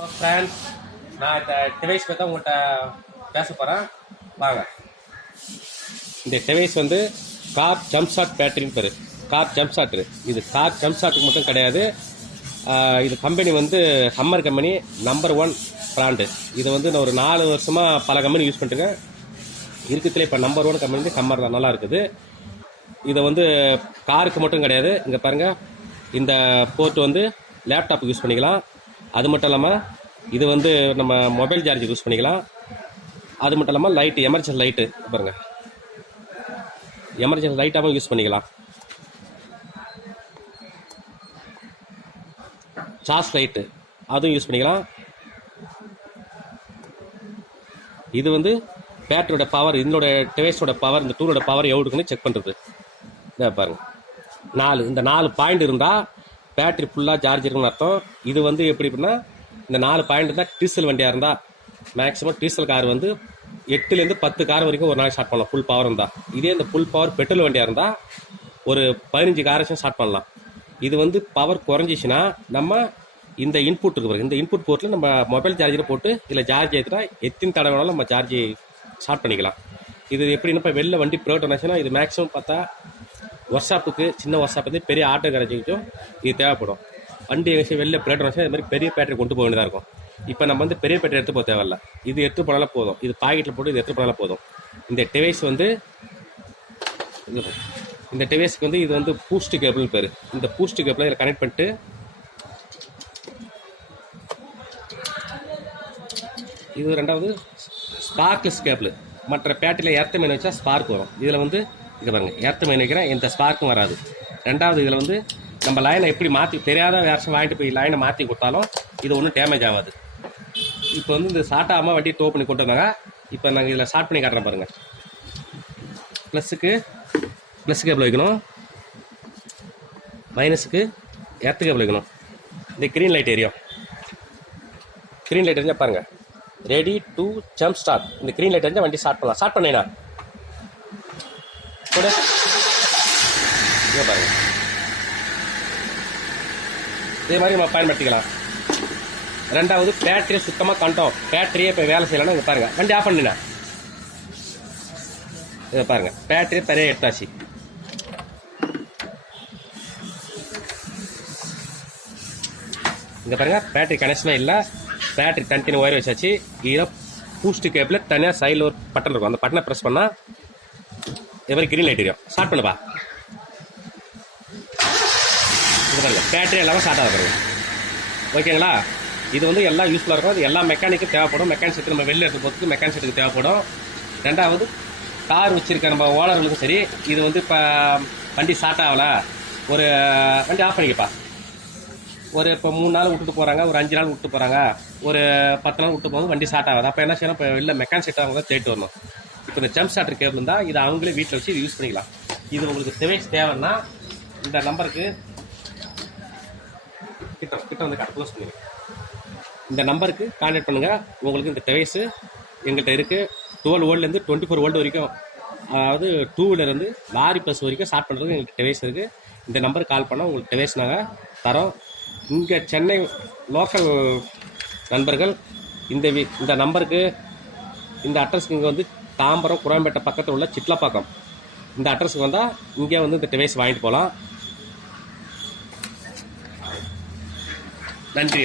Friends, நான் இந்த device பற்றி உங்கள்கிட்ட பேச போகிறேன். வாங்க. இந்த டிவைஸ் வந்து கார் ஜம்ப் ஷாட் பேட்டரின்னு பேர். கார் ஜம்ப் ஷாட்ரு. இது கார் ஜம்ப் ஷாட்டுக்கு மட்டும் கிடையாது. இது கம்பெனி வந்து ஹம்மர் கம்பெனி நம்பர் 1 பிராண்டு. இது வந்து நான் ஒரு 4 வருஷமாக பல கம்பெனி யூஸ் பண்ணிட்டுருக்கேன். இருக்கிறதுல இப்போ நம்பர் 1 கம்பெனி ஹம்மர் தான். நல்லா இருக்குது. இதை வந்து காருக்கு மட்டும் கிடையாது. இங்கே பாருங்கள், இந்த போர்ட் வந்து லேப்டாப்புக்கு யூஸ் பண்ணிக்கலாம். அது மட்டும் இல்லாமல் இது வந்து நம்ம மொபைல் சார்ஜுக்கு யூஸ் பண்ணிக்கலாம். அது மட்டும் இல்லாமல் லைட்டு, எமர்ஜென்சி லைட்டு பாருங்கள், எமர்ஜென்சி லைட்டாகவும் யூஸ் பண்ணிக்கலாம். சார்ஜ் லைட்டு அதுவும் யூஸ் பண்ணிக்கலாம். இது வந்து பேட்டரியோட பவர், இதனோட டிவைஸோட பவர், இந்த டூலோட பவர் எவ்வளோ இருக்குன்னு செக் பண்ணுறது. இதை பாருங்கள், இந்த 4 பாயிண்ட் இருந்தால் பேட்டரி ஃபுல்லாக சார்ஜ் இருக்குன்னு அர்த்தம். இது வந்து எப்படி அப்படின்னா, இந்த 4 பாயிண்ட் இருந்தால் டீசல் வண்டியாக இருந்தால் மேக்ஸிமம் டீசல் கார் வந்து 8லேருந்து 10 கார் வரைக்கும் ஒரு நாளைக்கு ஸ்டார்ட் பண்ணலாம் ஃபுல் பவர் இருந்தால். இதே இந்த ஃபுல் பவர் பெட்ரோல் வண்டியாக இருந்தால் ஒரு 15 காரைச்சும் ஸ்டார்ட் பண்ணலாம். இது வந்து பவர் குறைஞ்சிச்சுன்னா நம்ம இந்த இன்புட் இருக்கு பாருங்க, இந்த இன்புட் போர்ட்டில் நம்ம மொபைல் சார்ஜரை போட்டு இதில் சார்ஜ் ஏற்றினா எத்தனை தடவை வேணாலும் நம்ம சார்ஜ் ஸ்டார்ட் பண்ணிக்கலாம். இது எப்படின்னா, இப்போ வெளில வண்டி ப்ரோட் ஆச்சுன்னா இது மேக்ஸிமம் பார்த்தா ஒர்க் ஷாப்புக்கு, சின்ன ஒர்க் ஷாப் வந்து பெரிய ஆட்டோ கரைச்சிக்கும் இது தேவைப்படும். வண்டி எங்கே வெளில பிளேட் வச்சு இது மாதிரி பெரிய பேட்டரி கொண்டு போக வேண்டியதாக இருக்கும். இப்போ நம்ம வந்து பெரிய பேட்டரி எடுத்து போக தேவையில்ல, இது எடுத்து போனாலும் போதும். இது பாக்கெட்டில் போட்டு இது எடுத்து போனாலும் போதும். இந்த டிவைஸ் வந்து, இந்த டிவைஸ்க்கு வந்து இது வந்து பூஸ்ட் கேபிள்னு பேர். இந்த பூஸ்ட் கேபிளை இதில் கனெக்ட் பண்ணிட்டு, இது ரெண்டாவது ஸ்பார்க்லெஸ் கேபிள். மற்ற பேட்டரியில் எர்த்த மெயின் வச்சா ஸ்பார்க் வரும். இதில் வந்து இங்கே பாருங்கள், எர்த்த மெயின் வைக்கிறேன், எந்த ஸ்பார்க்கும் வராது. ரெண்டாவது இதில் வந்து நம்ம லைனை எப்படி மாற்றி, தெரியாத வேறு வாங்கிட்டு போய் லைனை மாற்றி கொடுத்தாலும் இது ஒன்றும் டேமேஜ் ஆகாது. இப்போ வந்து இந்த ஸ்டார்ட் ஆகாமல் வண்டி டோ பண்ணி கொண்டு வந்தாங்க. இப்போ நாங்கள் இதில் ஸ்டார்ட் பண்ணி காட்டுறேன் பாருங்கள். ப்ளஸ் கேபிள் வைக்கணும், மைனஸுக்கு எர்த்து கேபிள் வைக்கணும். இந்த க்ரீன் லைட் எரியும். க்ரீன் லைட் எரிஞ்சால் பாருங்கள், ரெடி டு ஜம்ப் ஸ்டார்ட். இந்த க்ரீன் லைட் எரிஞ்சால் வண்டி ஸ்டார்ட் பண்ணலாம். ஸ்டார்ட் பண்ணேனா கூட பாருங்க, இதே மாதிரி நம்ம பயன்படுத்திக்கலாம். ரெண்டாவது பேட்டரியை சுத்தமாக கண்டோம், பேட்டரியே இப்போ வேலை செய்யலாம்னா இங்கே பாருங்கள், வண்டி ஆஃப் பண்ணினா இதை பாருங்கள், பேட்டரியை பெரிய எடுத்தாச்சு. இங்கே பாருங்கள், பேட்டரி கனெக்ஷனே இல்லை, பேட்டரி தனித்தனி ஒயர் வச்சாச்சு. இதை பூஸ்ட் கேபிள் தனியாக சைடில் ஒரு பட்டன் இருக்கும், அந்த பட்டனை ப்ரெஸ் பண்ணால் இது மாதிரி க்ரீன் லைட் எரியும். ஸ்டார்ட் பண்ணுப்பா. இது பாருங்கள், பேட்டரி எல்லாமே ஸ்டார்ட் ஆக பாருங்க. ஓகேங்களா? இது வந்து எல்லாம் யூஸ்ஃபுல்லாக இருக்கும். அது எல்லா மெக்கானிக்கும் தேவைப்படும். மெக்கானிக்ஸுக்கு நம்ம வெளில எடுத்து போகிறதுக்கு மெக்கானிக்ஸுக்கு தேவைப்படும். ரெண்டாவது கார் வச்சுருக்க நம்ம ஓனர்களுக்கும் சரி, இது வந்து இப்போ வண்டி ஸ்டார்ட் ஆகலை, ஒரு வண்டி ஆஃப் பண்ணிக்கப்பா. ஒரு இப்போ 3 நாள் விட்டுட்டு போகிறாங்க, ஒரு 5 நாள் விட்டு போகிறாங்க, ஒரு 10 நாள் விட்டு போகும், வண்டி ஸ்டார்ட் ஆகாது. அப்போ என்ன செய்யணும், இப்போ வெளில மெக்கானிக் அவங்க தான் தேடிட்டு வரணும். இப்போ இந்த ஜம்ப் ஸ்டார்டர் கேபிள் இருந்தால் இதை அவங்களே வீட்டில் வச்சு இது யூஸ் பண்ணிக்கலாம். இது உங்களுக்கு டிவைஸ் தேவைன்னா இந்த நம்பருக்கு கிட்ட வந்து க்ளோஸ் பண்ணுங்க. இந்த நம்பருக்கு கான்டாக்ட் பண்ணுங்கள். உங்களுக்கு இந்த டிவைஸு எங்கள்கிட்ட இருக்குது. 12 வோல்ட்லேருந்து 24 வோல்ட் வரைக்கும், அதாவது 2 வீலர்லேருந்து லாரி பஸ் வரைக்கும் ஸ்டார்ட் பண்ணுறதுக்கு எங்களுக்கு டிவைஸ் இருக்குது. இந்த நம்பருக்கு கால் பண்ணால் உங்களுக்கு டிவைஸ் நாங்கள் தரோம். இங்கே சென்னை லோக்கல் நண்பர்கள் இந்த நம்பருக்கு, இந்த அட்ரஸ்க்கு இங்கே வந்து தாம்பரம் குராம்பேட்டை பக்கத்தில் உள்ள சிட்லப்பாக்கம், இந்த அட்ரஸுக்கு வந்தால் இங்கே வந்து இந்த டிவைஸ் வாங்கிட்டு போகலாம். நன்றி.